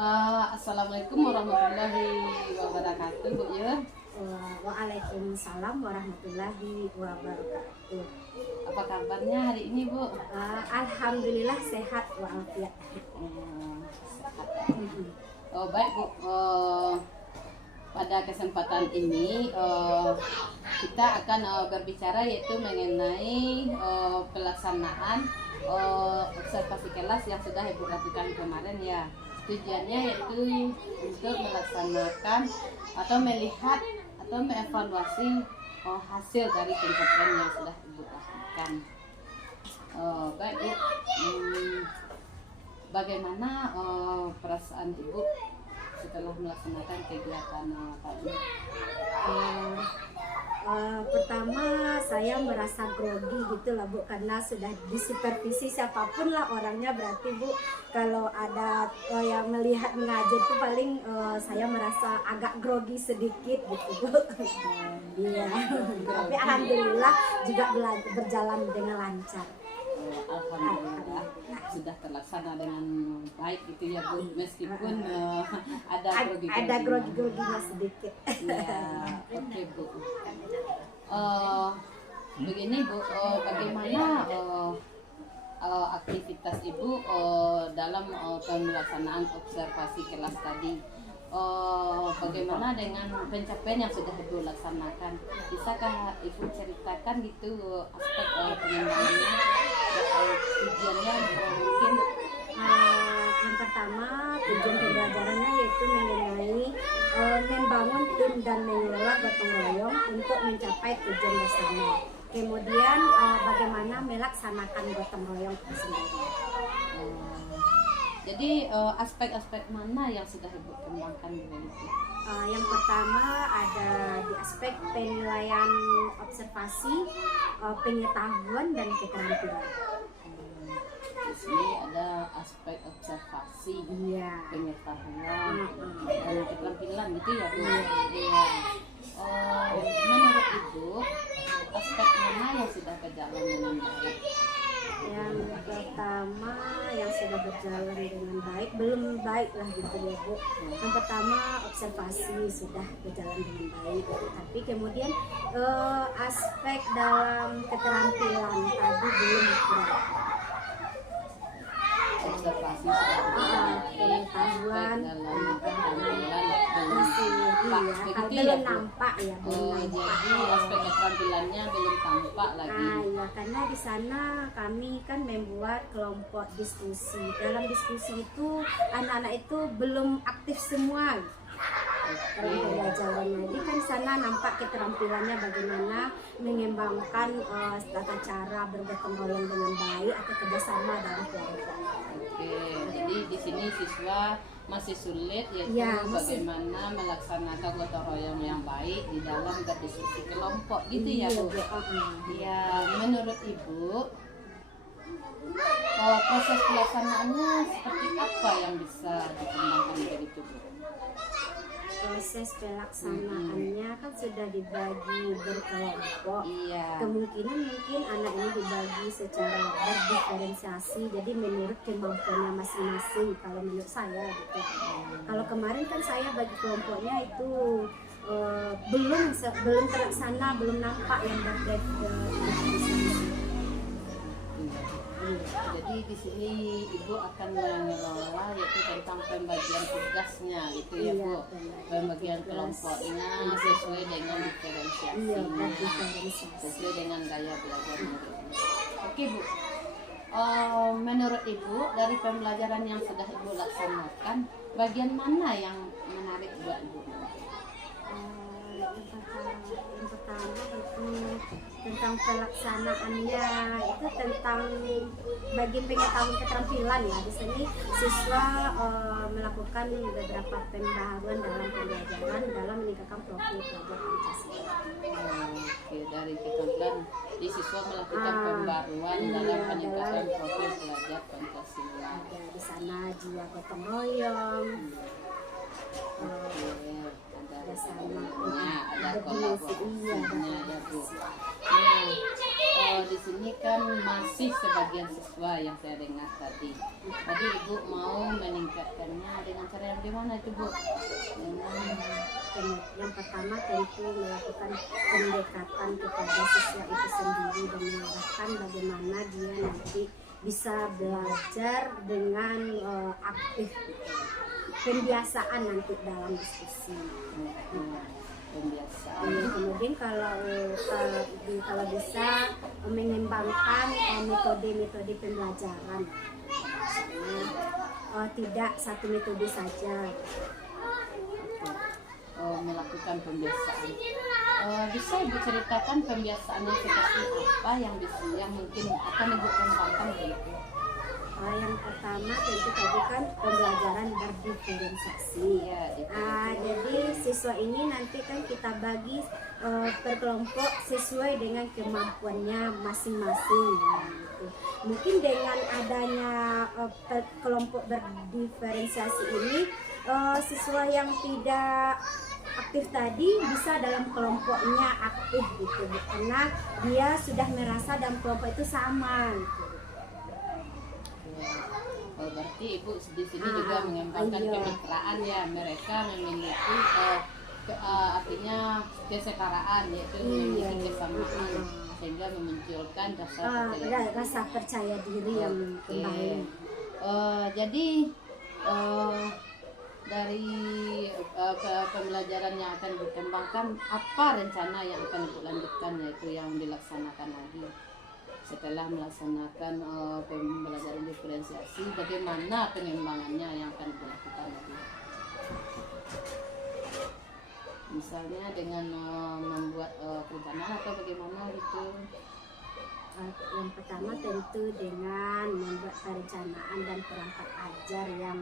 Assalamualaikum warahmatullahi wabarakatuh, Bu ya. Waalaikumsalam warahmatullahi wabarakatuh. Apa kabarnya hari ini, Bu? Alhamdulillah sehat walafiat. Sehat. Baik, Bu. Pada kesempatan ini kita akan berbicara yaitu mengenai pelaksanaan observasi kelas yang sudah Ibu lakukan kemarin ya. Tujuannya yaitu untuk melaksanakan atau melihat atau mengevaluasi hasil dari pencapaian yang sudah Ibu lakukan. Baik, Bu. Bagaimana perasaan Ibu setelah melaksanakan kegiatan tadi? Pertama saya merasa grogi gitu lah Bu, karena sudah disupervisi siapapun lah orangnya, berarti Bu kalau ada yang melihat mengajar itu paling saya merasa agak grogi sedikit gitu Bu. Iya. Tapi alhamdulillah juga berjalan dengan lancar. Alhamdulillah sudah terlaksana dengan baik gitu ya Bu, meskipun ada grogi-groginya sedikit. Ya, oke Bu. Begini Bu, bagaimana aktivitas Ibu dalam pelaksanaan observasi kelas tadi? Bagaimana dengan pencapaian yang sudah Ibu laksanakan? Bisakah Ibu ceritakan gitu aspek pengembangannya, tujuannya mungkin? Yang pertama, tujuan pembelajarannya yaitu mengenai membangun tim dan mengelola gotong royong untuk mencapai tujuan bersama. Kemudian bagaimana melaksanakan gotong royong itu sendiri. Jadi aspek-aspek mana yang sudah Ibu kembangkan Bu? Yang pertama ada di aspek penilaian observasi, pengetahuan dan keterampilan. Di sini ada aspek observasi, pengetahuan, dan keterampilan gitu ya Bu. Iya. Menurut Ibu aspek mana yang sudah berjalan dengan baik? Yang pertama yang sudah berjalan dengan baik, belum baik lah gitu ya Bu. Yang pertama observasi sudah berjalan dengan baik, tapi kemudian aspek dalam keterampilan tadi belum kurang. Observasi pengetahuan dalam keterampilan masih belum nampak ya. Jadi aspek keterampilannya belum tampak lagi. Ya, karena di sana kami kan membuat kelompok diskusi. Dalam diskusi itu anak-anak itu belum aktif semua. Pembelajarannya, jadi kan di sana nampak keterampilannya bagaimana mengembangkan tata cara bergotong royong dengan baik atau kerjasama dalam kelompok. Oke, jadi di sini siswa masih sulit yaitu bagaimana melaksanakan gotong royong yang baik di dalam berdiskusi kelompok gitu ya Bu. Ya, menurut Ibu proses pelaksanaannya seperti apa yang bisa dikembangkan begitu Bu? Proses pelaksanaannya kan sudah dibagi berkelompok. Kemungkinan mungkin anak ini dibagi secara berdiferensiasi, jadi menurut kemampuannya masing-masing kalau menurut saya gitu. Kalau kemarin kan saya bagi kelompoknya itu belum terlaksana, belum nampak yang berdiferensiasi. Jadi di sini Ibu akan mengelola yaitu tentang pembagian tugasnya gitu ya Bu. Pembagian kelompoknya sesuai dengan diferensiasinya, sesuai dengan gaya belajar muridnya. Oke Bu. Menurut Ibu dari pembelajaran yang sudah Ibu laksanakan, bagian mana yang menarik buat Ibu? Yang pertama itu tentang pelaksanaannya, itu tentang bagian pengetahuan keterampilan ya. Di sini siswa melakukan beberapa pembaharuan dalam pembelajaran dalam meningkatkan profil pelajar Pancasila. Oke, dari keterampilan di siswa melakukan pembaruan dalam peningkatan profil pelajar Pancasila. Ada di sana jiwa gotong royong. Ada sama, ada kolaborasinya ya Bu. Nah, di sini ini kan masih sebagian siswa yang saya dengar tadi. Tadi Ibu mau meningkatkannya dengan cara yang bagaimana itu Bu? Yang pertama tentu melakukan pendekatan kepada siswa itu sendiri dan mengarahkan bagaimana dia nanti bisa belajar dengan aktif gitu. Pembiasaan nanti dalam diskusi. Pembiasaan. Kemudian kalau bisa mengembangkan metode-metode pembelajaran, misalnya tidak satu metode saja. Melakukan pembiasaan. Bisa Ibu ceritakan pembiasaan yang seperti apa yang mungkin akan Ibu kembangkan begitu? Yang pertama tentu tadi kan pembelajaran berdiferensiasi. Ya, Jadi siswa ini nanti kan kita bagi per kelompok sesuai dengan kemampuannya masing-masing. Gitu. Mungkin dengan adanya kelompok berdiferensiasi ini, siswa yang tidak aktif tadi bisa dalam kelompoknya aktif gitu, karena dia sudah merasa dalam kelompok itu sama. Gitu. Berarti Ibu di sini juga mengembangkan kemitraan ya, mereka memiliki artinya kesetaraan, yaitu memiliki kesamaan sehingga memunculkan rasa percaya diri yang kembali. Jadi dari pembelajaran yang akan dikembangkan, apa rencana yang akan Ibu lanjutkan, yaitu yang dilaksanakan lagi setelah melaksanakan pembelajaran diferensiasi, bagaimana pengembangannya yang akan dilakukan lagi? Misalnya dengan membuat perencanaan atau bagaimana gitu? Yang pertama tentu dengan membuat perencanaan dan perangkat ajar yang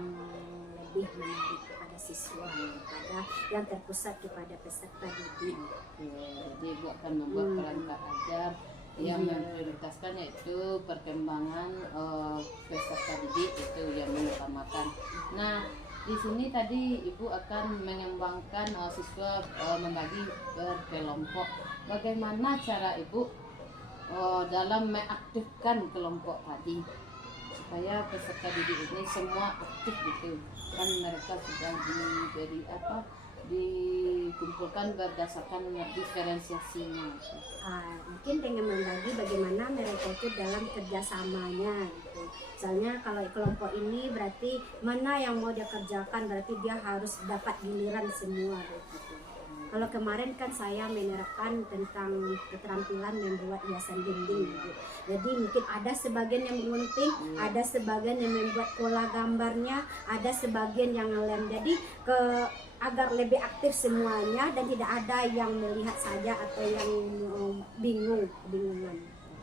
lebih menarik kepada siswa, pada yang terpusat kepada peserta didik. Jadi Ibu akan membuat perangkat ajar yang memprioritaskan yaitu perkembangan peserta didik, itu yang mengutamakan. Nah, di sini tadi Ibu akan mengembangkan siswa membagi berkelompok. Bagaimana cara Ibu dalam mengaktifkan kelompok tadi supaya peserta didik ini semua aktif gitu? Kan mereka sudah dikumpulkan berdasarkan diferensiasinya. Mungkin dengan membagi bagaimana mereka itu dalam kerjasamanya gitu. Misalnya kalau kelompok ini berarti mana yang mau dia kerjakan, berarti dia harus dapat giliran semua gitu. Kalau kemarin kan saya menerapkan tentang keterampilan membuat hiasan dinding gitu. Jadi mungkin ada sebagian yang mengunting, ada sebagian yang membuat pola gambarnya, ada sebagian yang ngelem. Jadi agar lebih aktif semuanya dan tidak ada yang melihat saja atau yang kebingungan.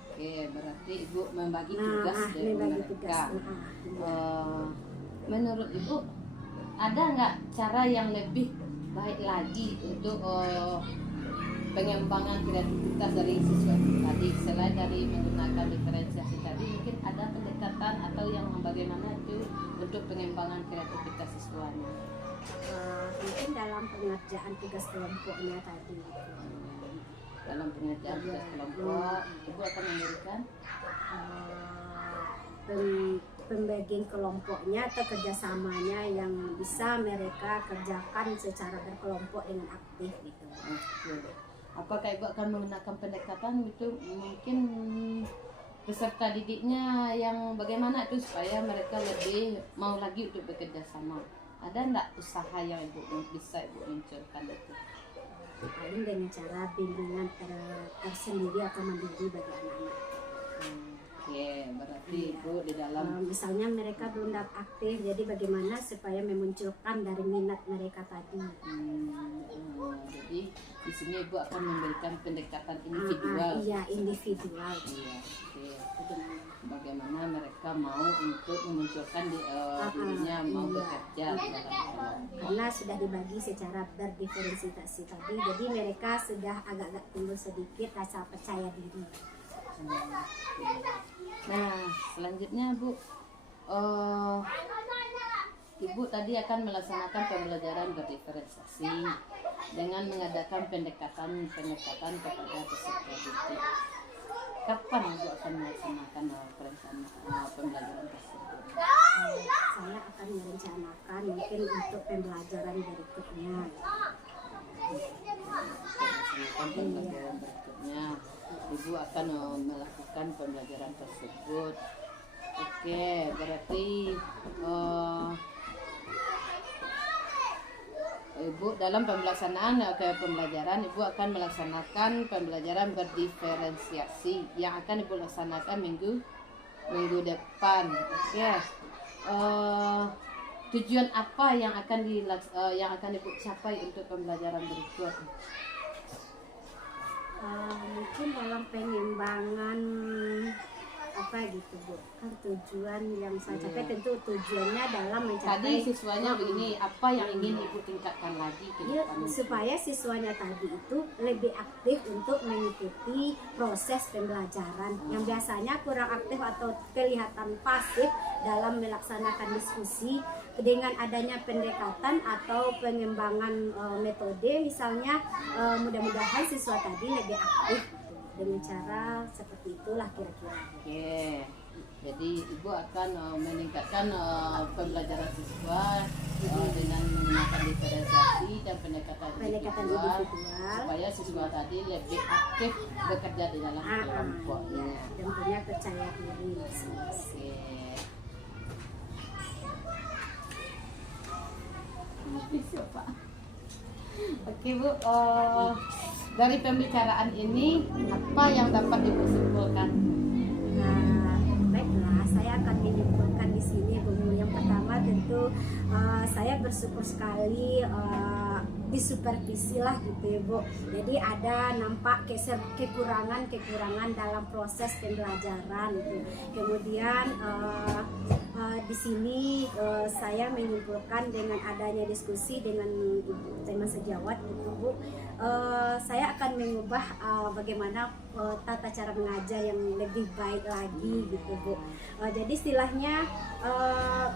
Oke, berarti Ibu membagi tugas dari mereka. Menurut Ibu, ada nggak cara yang lebih baik lagi untuk pengembangan kreativitas dari siswa tadi, selain dari menggunakan diferensiasi tadi? Mungkin ada pendekatan atau yang bagaimana itu untuk pengembangan kreativitas siswanya? Mungkin dalam pengerjaan tugas kelompoknya tadi. Dalam pengerjaan tugas kelompok, Ibu akan memberikan pembagian kelompoknya atau kerjasamanya yang bisa mereka kerjakan secara berkelompok dengan aktif gitu. Apakah Ibu akan menggunakan pendekatan itu mungkin peserta didiknya yang bagaimana itu supaya mereka lebih mau lagi untuk bekerja sama? Ada enggak usaha yang Ibu bisa Ibu munculkan itu? Paling dengan cara bimbingan tersendiri atau mandiri bagi anak-anak. Oke, berarti Ibu di dalam misalnya mereka belum dapat aktif, jadi bagaimana supaya memunculkan dari minat mereka tadi. Jadi di sini Ibu akan memberikan pendekatan individual. Individual. Bagaimana mereka mau untuk memunculkan dirinya mau bekerja karena sudah dibagi secara berdiferensiasi tadi, jadi mereka sudah agak-agak timbul sedikit rasa percaya diri. Nah, selanjutnya Bu, Ibu tadi akan melaksanakan pembelajaran berdiferensiasi dengan mengadakan pendekatan kepada peserta didik. Kapan Ibu akan akan melaksanakan pembelajaran tersebut? Saya akan merencanakan mungkin untuk pembelajaran berikutnya. Melaksanakan pembelajaran berikutnya, Ibu akan melakukan pembelajaran tersebut. Oke, berarti Ibu dalam pelaksanaan pembelajaran, Ibu akan melaksanakan pembelajaran berdiferensiasi yang akan Ibu laksanakan minggu depan. Oke. Tujuan apa yang akan Ibu capai untuk pembelajaran berikut? Mungkin dalam pengembangan apa gitu Bu, kan tujuan yang saya capai tentu tujuannya dalam mencapai Tadi siswanya begini, apa yang ingin Ibu tingkatkan lagi ke ya, depan? supaya siswanya tadi itu lebih aktif untuk mengikuti proses pembelajaran yang biasanya kurang aktif atau kelihatan pasif dalam melaksanakan diskusi. Dengan adanya pendekatan atau pengembangan metode misalnya, mudah-mudahan siswa tadi lebih aktif gitu, dengan cara seperti itulah kira-kira. Oke, jadi Ibu akan meningkatkan pembelajaran siswa dengan menggunakan diferensiasi dan pendekatan individual supaya siswa tadi lebih aktif bekerja di dalam kelompoknya. Dan punya percaya diri masing-masing. Oke Bu, dari pembicaraan ini apa yang dapat Ibu simpulkan? Nah, baiklah, saya akan menyimpulkan di sini Bu. Yang pertama tentu saya bersyukur sekali disupervisi lah gitu ya Bu. Jadi ada nampak kekurangan dalam proses pembelajaran gitu. Kemudian di sini saya menyimpulkan dengan adanya diskusi dengan Ibu Tema Sejawat gitu Bu, saya akan mengubah bagaimana tata cara mengajar yang lebih baik lagi gitu Bu. Jadi istilahnya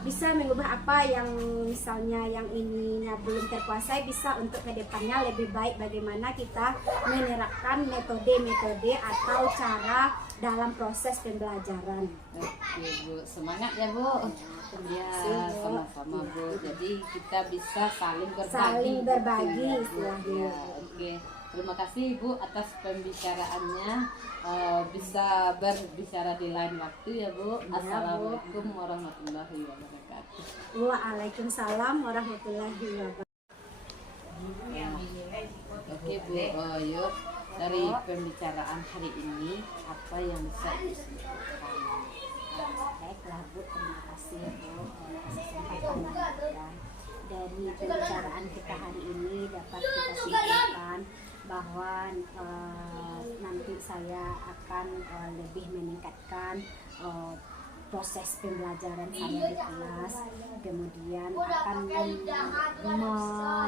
bisa mengubah apa yang misalnya yang ininya belum terkuasai, bisa untuk kedepannya lebih baik bagaimana kita menerapkan metode-metode atau cara dalam proses pembelajaran. Oke Bu, semangat ya Bu. Ya, sama-sama Bu. Jadi kita bisa saling berbagi istilahnya. Ya, oke. Terima kasih Ibu atas pembicaraannya. Bisa berbicara di lain waktu ya Bu. Assalamualaikum warahmatullahi wabarakatuh. Waalaikumsalam warahmatullahi wabarakatuh. Oke Bu, yuk dari pembicaraan hari ini apa yang bisa Ibu sampaikan? Baiklah Bu, terima kasih Bu atas kesempatan. Dari pembicaraan kita hari ini dapat kita simpulkan bahwa nanti saya akan lebih meningkatkan proses pembelajaran saya di kelas, kemudian akan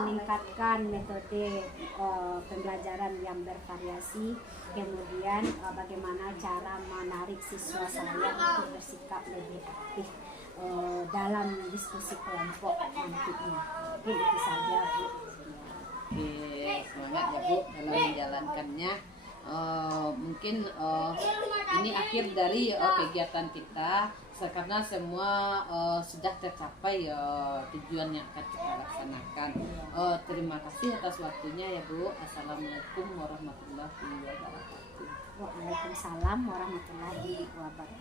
meningkatkan metode pembelajaran yang bervariasi, kemudian bagaimana cara menarik siswa saya untuk bersikap lebih aktif dalam diskusi kelompok nantinya. Oke, itu saja Bu. Oke, semangat ya Bu dalam menjalankannya. Mungkin ini akhir dari kegiatan kita karena semua sudah tercapai tujuan yang akan kita laksanakan. Terima kasih atas waktunya ya Bu. Assalamualaikum warahmatullahi wabarakatuh. Waalaikumsalam warahmatullahi wabarakatuh.